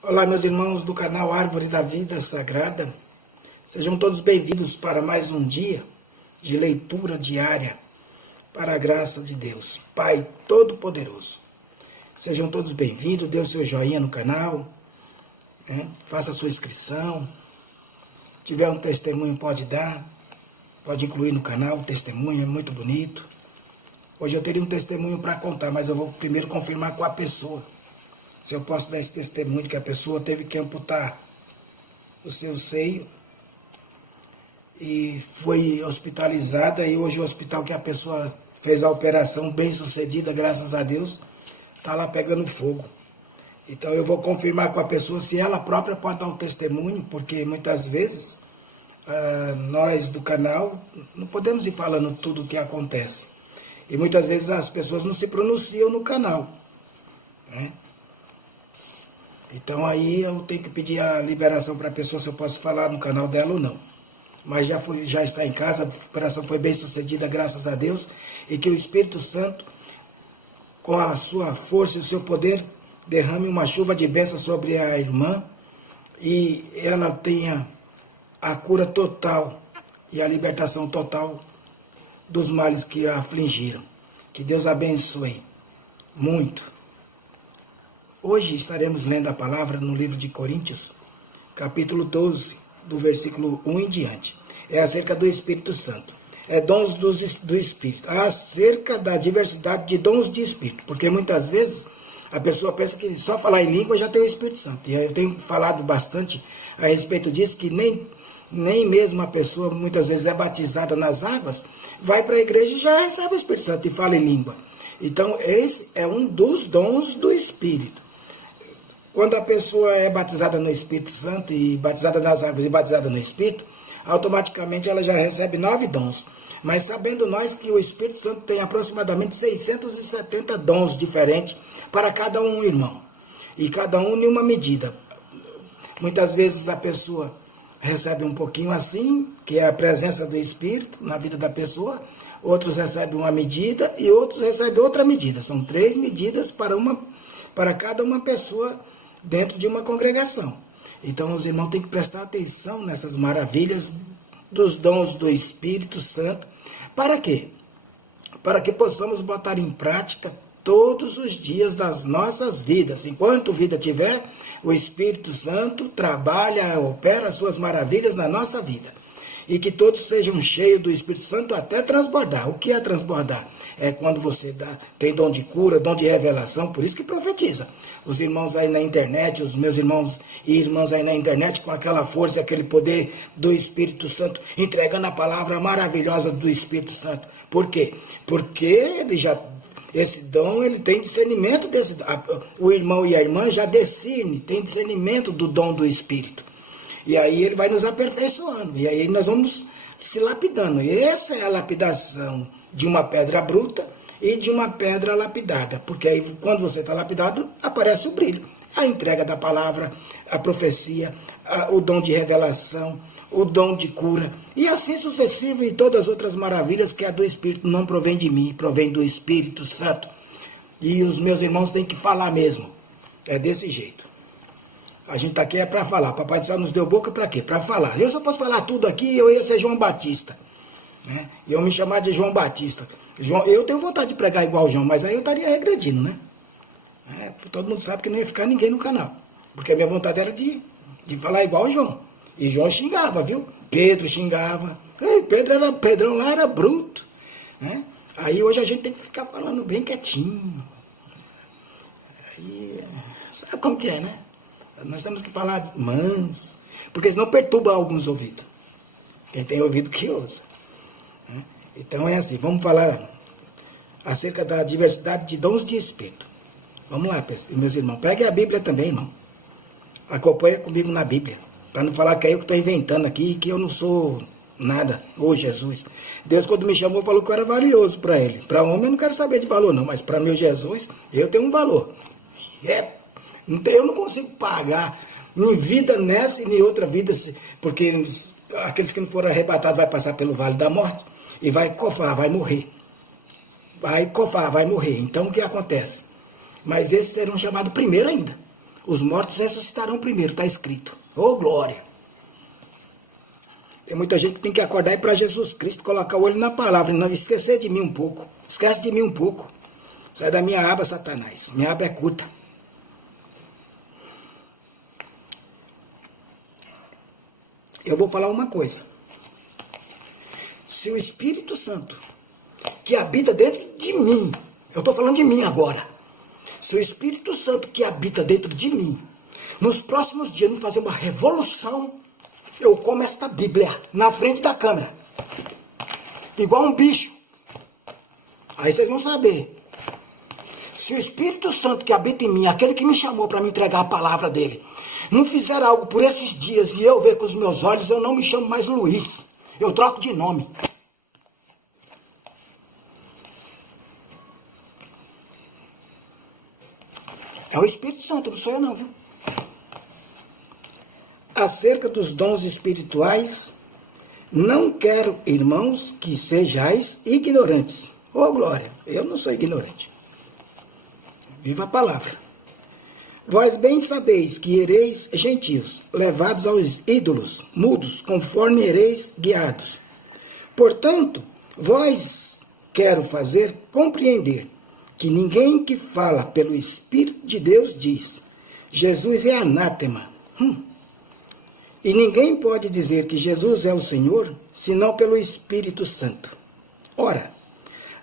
Olá, meus irmãos do canal Árvore da Vida Sagrada. Sejam todos bem-vindos para mais um dia de leitura diária para a graça de Deus, Pai Todo-Poderoso. Sejam todos bem-vindos, dê o seu joinha no canal, faça a sua inscrição. Se tiver um testemunho, pode dar, pode incluir no canal, o testemunho é muito bonito. Hoje eu teria um testemunho para contar, mas eu vou primeiro confirmar com a pessoa. Se eu posso dar esse testemunho de que a pessoa teve que amputar o seu seio e foi hospitalizada, e hoje o hospital que a pessoa fez a operação bem sucedida, graças a Deus, está lá pegando fogo. Então eu vou confirmar com a pessoa se ela própria pode dar o testemunho, porque muitas vezes nós do canal não podemos ir falando tudo o que acontece. E muitas vezes as pessoas não se pronunciam no canal, né? Então aí eu tenho que pedir a liberação para a pessoa se eu posso falar no canal dela ou não. Mas já está em casa, a operação foi bem sucedida, graças a Deus. E que o Espírito Santo, com a sua força e o seu poder, derrame uma chuva de bênção sobre a irmã. E ela tenha a cura total e a libertação total dos males que a afligiram. Que Deus abençoe muito. Hoje estaremos lendo a palavra no livro de Coríntios, capítulo 12, do versículo 1 em diante. É acerca do Espírito Santo. É dons do Espírito. Acerca da diversidade de dons de Espírito. Porque muitas vezes a pessoa pensa que só falar em língua já tem o Espírito Santo. E eu tenho falado bastante a respeito disso, que nem mesmo a pessoa muitas vezes é batizada nas águas, vai para a igreja e já recebe o Espírito Santo e fala em língua. Então esse é um dos dons do Espírito. Quando a pessoa é batizada no Espírito Santo, e batizada nas águas e batizada no Espírito, automaticamente ela já recebe 9 dons. Mas sabendo nós que o Espírito Santo tem aproximadamente 670 dons diferentes para cada um, irmão. E cada um em uma medida. Muitas vezes a pessoa recebe um pouquinho assim, que é a presença do Espírito na vida da pessoa. Outros recebem uma medida e outros recebem outra medida. São 3 medidas para cada uma pessoa dentro de uma congregação. Então os irmãos têm que prestar atenção nessas maravilhas dos dons do Espírito Santo. Para quê? Para que possamos botar em prática todos os dias das nossas vidas. Enquanto vida tiver, o Espírito Santo trabalha, opera as suas maravilhas na nossa vida. E que todos sejam cheios do Espírito Santo até transbordar. O que é transbordar? É quando você tem dom de cura, dom de revelação, por isso que profetiza. Os irmãos aí na internet, os meus irmãos e irmãs aí na internet, com aquela força e aquele poder do Espírito Santo, entregando a palavra maravilhosa do Espírito Santo. Por quê? Porque esse dom, ele tem discernimento o irmão e a irmã já discerne, tem discernimento do dom do Espírito. E aí ele vai nos aperfeiçoando. E aí nós vamos se lapidando. E essa é a lapidação de uma pedra bruta e de uma pedra lapidada. Porque aí quando você está lapidado, aparece o brilho. A entrega da palavra, a profecia, o dom de revelação, o dom de cura. E assim sucessivo, e todas as outras maravilhas que a do Espírito não provém de mim, provém do Espírito Santo. E os meus irmãos têm que falar mesmo. É desse jeito. A gente está aqui é para falar. Papai do Céu nos deu boca para quê? Para falar. Eu só posso falar tudo aqui, eu ia ser João Batista. Né? E eu me chamar de João Batista. Eu tenho vontade de pregar igual o João, mas aí eu estaria regredindo, né? Todo mundo sabe que não ia ficar ninguém no canal. Porque a minha vontade era de falar igual o João. E João xingava, viu? Pedro xingava. Pedrão lá era bruto. Né? Aí hoje a gente tem que ficar falando bem quietinho. Aí, sabe como que é, né? Nós temos que falar manso, porque senão perturba alguns ouvidos. Quem tem ouvido que ouça. Então é assim, vamos falar acerca da diversidade de dons de Espírito. Vamos lá, meus irmãos. Pegue a Bíblia também, irmão. Acompanhe comigo na Bíblia. Para não falar que é eu que estou inventando aqui, que eu não sou nada. Ô Jesus. Deus, quando me chamou, falou que eu era valioso para ele. Para homem eu não quero saber de valor, não. Mas para meu Jesus, eu tenho um valor. Eu não consigo pagar em vida nessa e em outra vida, porque aqueles que não foram arrebatados vai passar pelo vale da morte e vai cofar, vai morrer. Vai cofar, vai morrer. Então o que acontece? Mas esses serão chamados primeiro ainda. Os mortos ressuscitarão primeiro, está escrito. Ô, glória! Tem muita gente que tem que acordar e ir para Jesus Cristo, colocar o olho na palavra, e não esquecer de mim um pouco. Esquece de mim um pouco. Sai da minha aba, Satanás. Minha aba é curta. Eu vou falar uma coisa. Se o Espírito Santo, que habita dentro de mim, eu estou falando de mim agora. Se o Espírito Santo que habita dentro de mim, nos próximos dias não fazer uma revolução, eu como esta Bíblia na frente da câmera. Igual um bicho. Aí vocês vão saber. Se o Espírito Santo que habita em mim, aquele que me chamou para me entregar a palavra dele, não fizer algo por esses dias e eu ver com os meus olhos, eu não me chamo mais Luiz. Eu troco de nome. É o Espírito Santo, não sou eu não, viu? Acerca dos dons espirituais, não quero, irmãos, que sejais ignorantes. Ô, glória, eu não sou ignorante. Viva a palavra. Vós bem sabeis que ereis gentios, levados aos ídolos, mudos, conforme ereis guiados. Portanto, vós quero fazer compreender que ninguém que fala pelo Espírito de Deus diz, Jesus é anátema. E ninguém pode dizer que Jesus é o Senhor, senão pelo Espírito Santo. Ora,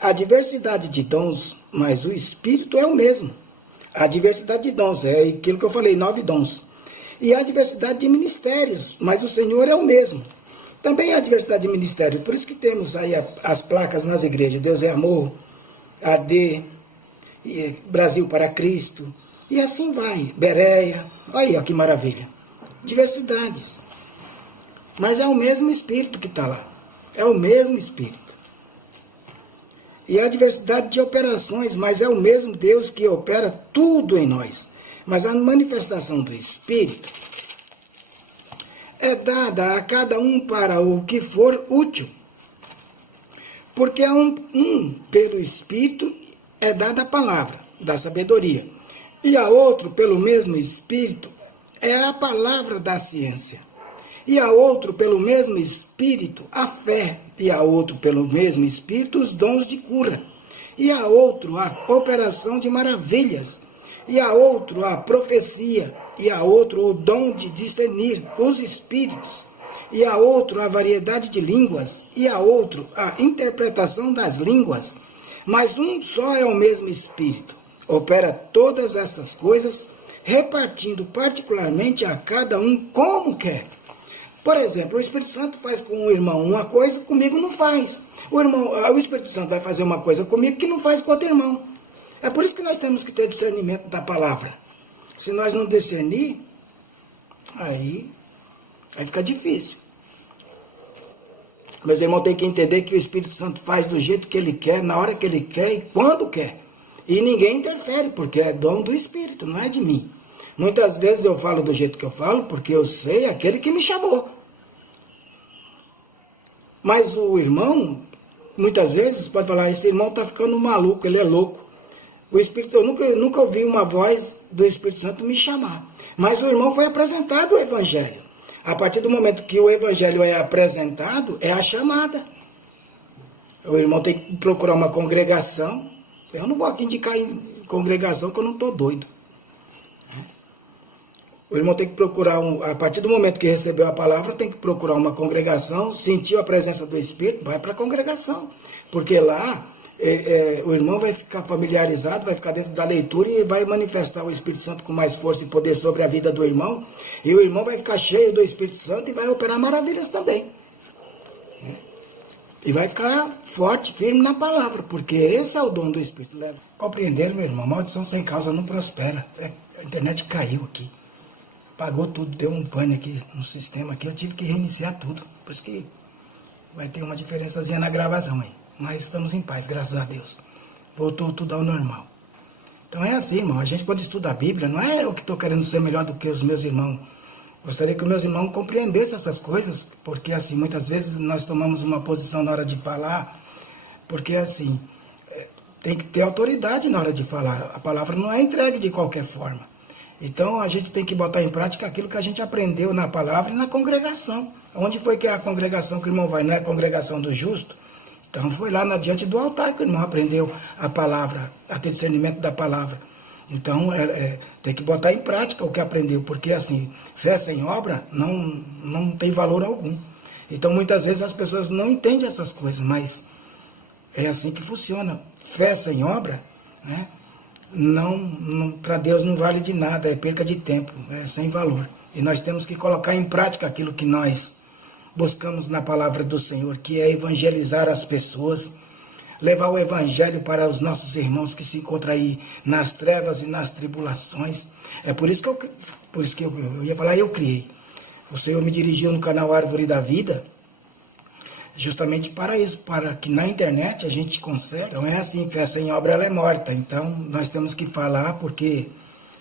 há diversidade de dons, mas o Espírito é o mesmo. A diversidade de dons, é aquilo que eu falei, 9 dons. E há diversidade de ministérios, mas o Senhor é o mesmo. Também há diversidade de ministérios, por isso que temos aí as placas nas igrejas, Deus é amor, AD, Brasil para Cristo, e assim vai, Bereia, olha aí, ó, que maravilha. Diversidades. Mas é o mesmo Espírito que está lá. É o mesmo Espírito. E há diversidade de operações, mas é o mesmo Deus que opera tudo em nós. Mas a manifestação do Espírito é dada a cada um para o que for útil. Porque a um pelo Espírito é dada a palavra da sabedoria. E a outro, pelo mesmo Espírito, é a palavra da ciência. E a outro, pelo mesmo Espírito, a fé. E a outro, pelo mesmo Espírito, os dons de cura. E a outro, a operação de maravilhas. E a outro, a profecia. E a outro, o dom de discernir os espíritos. E a outro, a variedade de línguas. E a outro, a interpretação das línguas. Mas um só é o mesmo Espírito. Opera todas essas coisas, repartindo particularmente a cada um como quer. Por exemplo, o Espírito Santo faz com o irmão uma coisa, comigo não faz. O Espírito Santo vai fazer uma coisa comigo que não faz com outro irmão. É por isso que nós temos que ter discernimento da palavra. Se nós não discernir, aí vai ficar difícil. Meus irmãos têm que entender que o Espírito Santo faz do jeito que ele quer, na hora que ele quer e quando quer. E ninguém interfere, porque é dom do Espírito, não é de mim. Muitas vezes eu falo do jeito que eu falo, porque eu sei aquele que me chamou. Mas o irmão, muitas vezes, pode falar, esse irmão está ficando maluco, ele é louco. O Espírito, eu nunca ouvi uma voz do Espírito Santo me chamar. Mas o irmão foi apresentado o Evangelho. A partir do momento que o Evangelho é apresentado, é a chamada. O irmão tem que procurar uma congregação. Eu não vou aqui indicar em congregação que eu não estou doido. O irmão tem que procurar, a partir do momento que recebeu a palavra, tem que procurar uma congregação, sentiu a presença do Espírito, vai para a congregação. Porque lá, o irmão vai ficar familiarizado, vai ficar dentro da leitura e vai manifestar o Espírito Santo com mais força e poder sobre a vida do irmão. E o irmão vai ficar cheio do Espírito Santo e vai operar maravilhas também. E vai ficar forte, firme na palavra, porque esse é o dom do Espírito. Compreenderam, meu irmão? Maldição sem causa não prospera. A internet caiu aqui. Pagou tudo, deu um pane aqui no sistema aqui, eu tive que reiniciar tudo. Por isso que vai ter uma diferençazinha na gravação aí. Mas estamos em paz, graças a Deus. Voltou tudo ao normal. Então é assim, irmão. A gente quando estuda a Bíblia, não é eu que estou querendo ser melhor do que os meus irmãos. Gostaria que os meus irmãos compreendessem essas coisas, porque assim, muitas vezes nós tomamos uma posição na hora de falar, porque assim, tem que ter autoridade na hora de falar. A palavra não é entregue de qualquer forma. Então a gente tem que botar em prática aquilo que a gente aprendeu na palavra e na congregação. Onde foi que é a congregação que o irmão vai? Não é a congregação do justo? Então foi lá diante do altar que o irmão aprendeu a palavra, a ter discernimento da palavra. Então tem que botar em prática o que aprendeu, porque assim, fé sem obra não tem valor algum. Então muitas vezes as pessoas não entendem essas coisas, mas é assim que funciona. Fé sem obra, né? Para Deus não vale de nada, é perca de tempo, é sem valor. E nós temos que colocar em prática aquilo que nós buscamos na palavra do Senhor, que é evangelizar as pessoas, levar o evangelho para os nossos irmãos que se encontram aí nas trevas e nas tribulações. É por isso que eu ia falar, eu criei. O Senhor me dirigiu no canal Árvore da Vida, justamente para isso, para que na internet a gente consiga. Então é assim, fé sem obra ela é morta. Então nós temos que falar, porque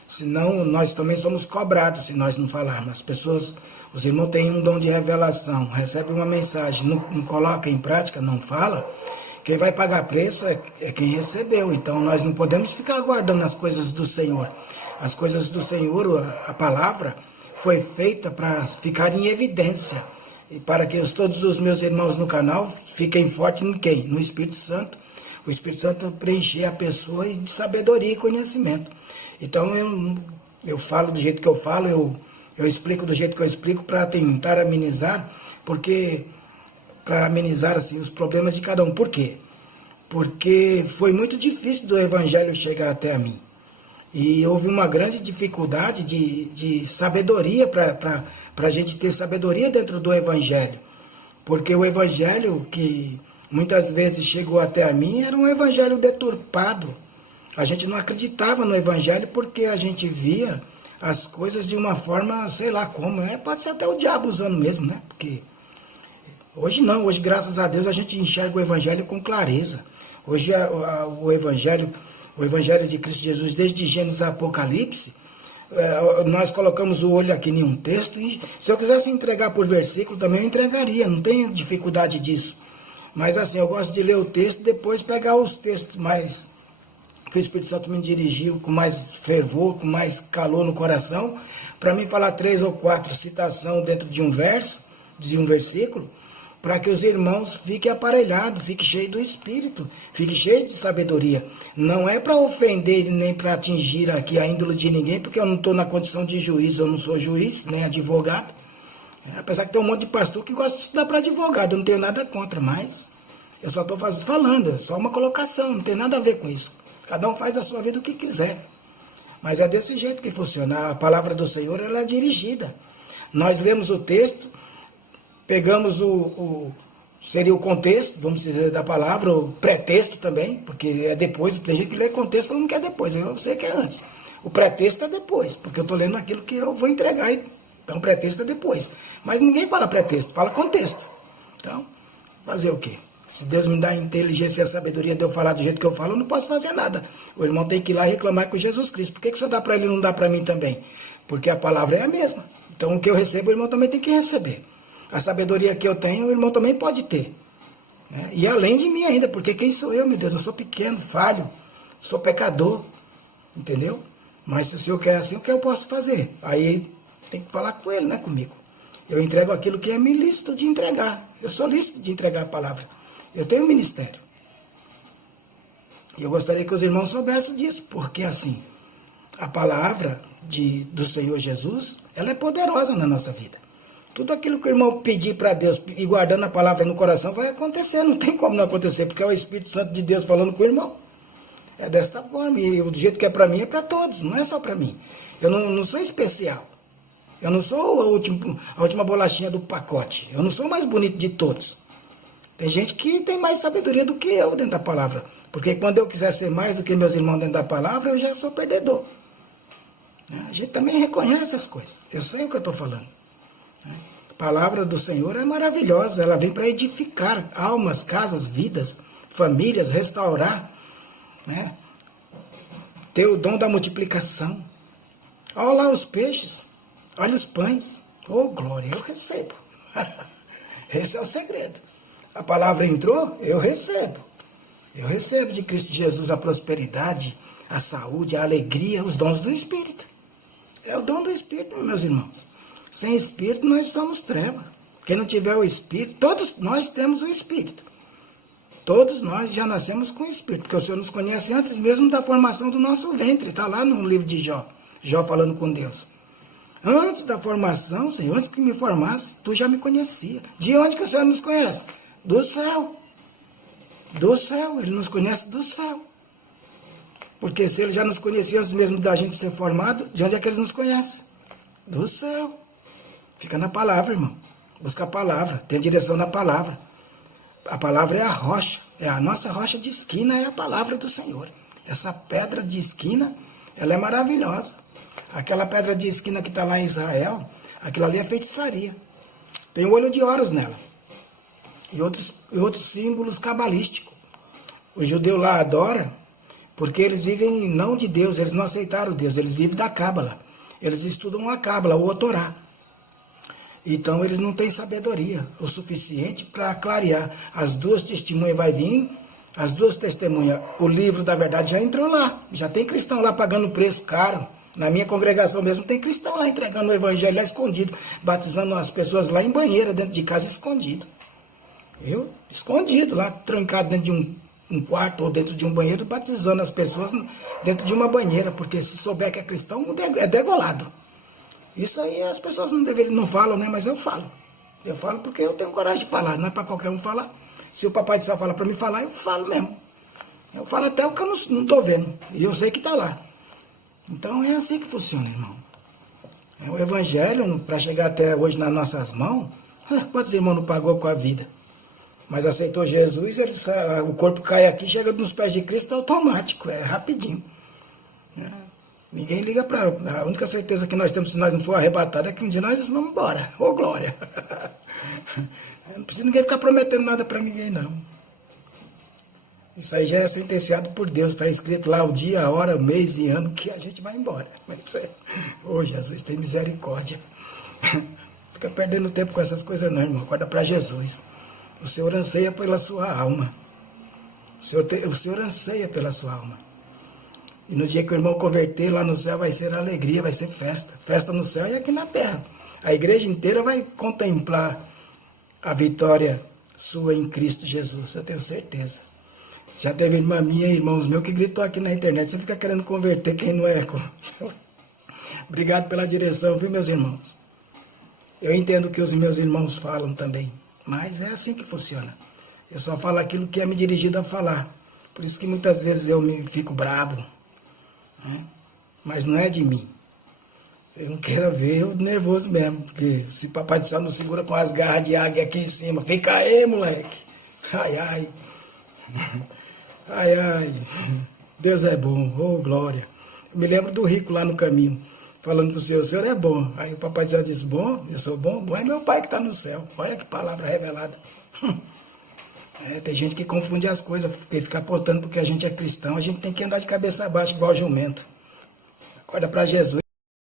senão nós também somos cobrados se nós não falarmos. As pessoas, os irmãos têm um dom de revelação, recebem uma mensagem, não coloca em prática, não fala, quem vai pagar preço é quem recebeu. Então nós não podemos ficar aguardando as coisas do Senhor. As coisas do Senhor, a palavra, foi feita para ficar em evidência. E para que todos os meus irmãos no canal fiquem fortes em quem? No Espírito Santo. O Espírito Santo preencher a pessoa de sabedoria e conhecimento. Então eu falo do jeito que eu falo, eu explico do jeito que eu explico para tentar amenizar, porque para amenizar assim, os problemas de cada um. Por quê? Porque foi muito difícil do Evangelho chegar até a mim. E houve uma grande dificuldade de sabedoria para a gente ter sabedoria dentro do Evangelho. Porque o Evangelho que muitas vezes chegou até a mim era um Evangelho deturpado. A gente não acreditava no Evangelho porque a gente via as coisas de uma forma, sei lá como, pode ser até o diabo usando mesmo, né? Porque hoje não, hoje graças a Deus a gente enxerga o Evangelho com clareza. Hoje o Evangelho de Cristo Jesus, desde Gênesis a Apocalipse, nós colocamos o olho aqui em um texto, e se eu quisesse entregar por versículo também eu entregaria, não tenho dificuldade disso. Mas assim, eu gosto de ler o texto e depois pegar os textos mais que o Espírito Santo me dirigiu com mais fervor, com mais calor no coração, para mim falar 3 ou 4 citações dentro de um verso, de um versículo, para que os irmãos fiquem aparelhados, fiquem cheios do Espírito, fiquem cheios de sabedoria. Não é para ofender nem para atingir aqui a índole de ninguém, porque eu não estou na condição de juiz, eu não sou juiz, nem advogado. Apesar que tem um monte de pastor que gosta de estudar para advogado, eu não tenho nada contra, mas eu só estou falando, é só uma colocação, não tem nada a ver com isso. Cada um faz da sua vida o que quiser. Mas é desse jeito que funciona. A palavra do Senhor ela é dirigida. Nós lemos o texto, pegamos seria o contexto, vamos dizer, da palavra, o pretexto também, porque é depois, tem gente que lê contexto falando que é depois, eu sei que é antes. O pretexto é depois, porque eu estou lendo aquilo que eu vou entregar, então o pretexto é depois. Mas ninguém fala pretexto, fala contexto. Então, fazer o quê? Se Deus me dá a inteligência e a sabedoria de eu falar do jeito que eu falo, eu não posso fazer nada. O irmão tem que ir lá reclamar com Jesus Cristo. Por que o senhor dá para ele e não dá para mim também? Porque a palavra é a mesma. Então o que eu recebo, o irmão também tem que receber. A sabedoria que eu tenho, o irmão também pode ter. Né? E além de mim ainda, porque quem sou eu, meu Deus? Eu sou pequeno, falho, sou pecador. Entendeu? Mas se o senhor quer assim, o que eu posso fazer? Aí tem que falar com ele, não é comigo. Eu entrego aquilo que é me lícito de entregar. Eu sou lícito de entregar a palavra. Eu tenho um ministério. E eu gostaria que os irmãos soubessem disso, porque assim, a palavra do Senhor Jesus, ela é poderosa na nossa vida. Tudo aquilo que o irmão pedir para Deus e guardando a palavra no coração vai acontecer, não tem como não acontecer, porque é o Espírito Santo de Deus falando com o irmão. É desta forma, e do jeito que é para mim, é para todos, não é só para mim. Eu não sou especial. Eu não sou a última bolachinha do pacote. Eu não sou o mais bonito de todos. Tem gente que tem mais sabedoria do que eu dentro da palavra. Porque quando eu quiser ser mais do que meus irmãos dentro da palavra, eu já sou perdedor. A gente também reconhece as coisas. Eu sei o que eu estou falando. A palavra do Senhor é maravilhosa. Ela vem para edificar almas, casas, vidas, famílias, restaurar. Né? Ter o dom da multiplicação. Olha lá os peixes. Olha os pães. Oh, glória, eu recebo. Esse é o segredo. A palavra entrou, eu recebo. Eu recebo de Cristo Jesus a prosperidade, a saúde, a alegria, os dons do Espírito. É o dom do Espírito, meus irmãos. Sem Espírito nós somos treva. Quem não tiver o Espírito, todos nós temos o Espírito. Todos nós já nascemos com o Espírito, porque o Senhor nos conhece antes mesmo da formação do nosso ventre. Está lá no livro de Jó, Jó falando com Deus. Antes da formação, Senhor, antes que me formasse, tu já me conhecia. De onde que o Senhor nos conhece? Do céu. Do céu, Ele nos conhece do céu. Porque se Ele já nos conhecia antes mesmo da gente ser formado, de onde é que Ele nos conhece? Do céu. Fica na palavra, irmão. Busca a palavra, tem direção na palavra. A palavra é a rocha, é a nossa rocha de esquina, é a palavra do Senhor. Essa pedra de esquina, ela é maravilhosa. Aquela pedra de esquina que está lá em Israel, aquilo ali é feitiçaria. Tem o olho de Horus nela. E outros símbolos cabalísticos. O judeu lá adora, porque eles vivem não de Deus, eles não aceitaram Deus, eles vivem da Cábala. Eles estudam a Cábala, o Torá. Então eles não têm sabedoria o suficiente para clarear. As duas testemunhas vai vir, as duas testemunhas, o livro da verdade já entrou lá. Já tem cristão lá pagando preço caro. Na minha congregação mesmo tem cristão lá entregando o evangelho lá escondido, batizando as pessoas lá em banheira, dentro de casa, escondido. Viu? Escondido lá, trancado dentro de um quarto ou dentro de um banheiro, batizando as pessoas dentro de uma banheira, porque se souber que é cristão, é degolado. Isso aí as pessoas não falam, né? Mas eu falo. Eu falo porque eu tenho coragem de falar, não é para qualquer um falar. Se o Papai do Céu fala para mim falar, eu falo mesmo. Eu falo até o que eu não estou vendo, e eu sei que está lá. Então é assim que funciona, irmão. É o Evangelho, para chegar até hoje nas nossas mãos, quantos irmãos não pagou com a vida? Mas aceitou Jesus, o corpo cai aqui, chega nos pés de Cristo, é automático, é rapidinho. Ninguém liga para... A única certeza que nós temos, se nós não for arrebatados, é que um dia nós vamos embora. Ô, glória! Não precisa ninguém ficar prometendo nada para ninguém, não. Isso aí já é sentenciado por Deus. Está escrito lá o dia, a hora, o mês e ano que a gente vai embora. Mas isso é... Ô, Jesus, tem misericórdia. Fica perdendo tempo com essas coisas não, irmão. Acorda para Jesus. O Senhor anseia pela sua alma. O Senhor anseia pela sua alma. E no dia que o irmão converter, lá no céu vai ser alegria, vai ser festa. Festa no céu e aqui na terra. A igreja inteira vai contemplar a vitória sua em Cristo Jesus, eu tenho certeza. Já teve irmã minha e irmãos meus que gritou aqui na internet, você fica querendo converter quem não é. Obrigado pela direção, viu, meus irmãos? Eu entendo o que os meus irmãos falam também, mas é assim que funciona. Eu só falo aquilo que é me dirigido a falar. Por isso que muitas vezes eu fico bravo. Mas não é de mim. Vocês não queiram ver eu nervoso mesmo, porque se Papai do Céu não segura com as garras de águia aqui em cima, fica aí, moleque. Ai, ai. Ai, ai. Deus é bom, oh glória. Eu me lembro do rico lá no caminho, falando para o Senhor é bom. Aí o Papai do Céu disse, bom, eu sou bom, bom é meu Pai que está no céu. Olha que palavra revelada. Tem gente que confunde as coisas, porque fica apontando porque a gente é cristão, a gente tem que andar de cabeça baixa igual jumento. Acorda para Jesus.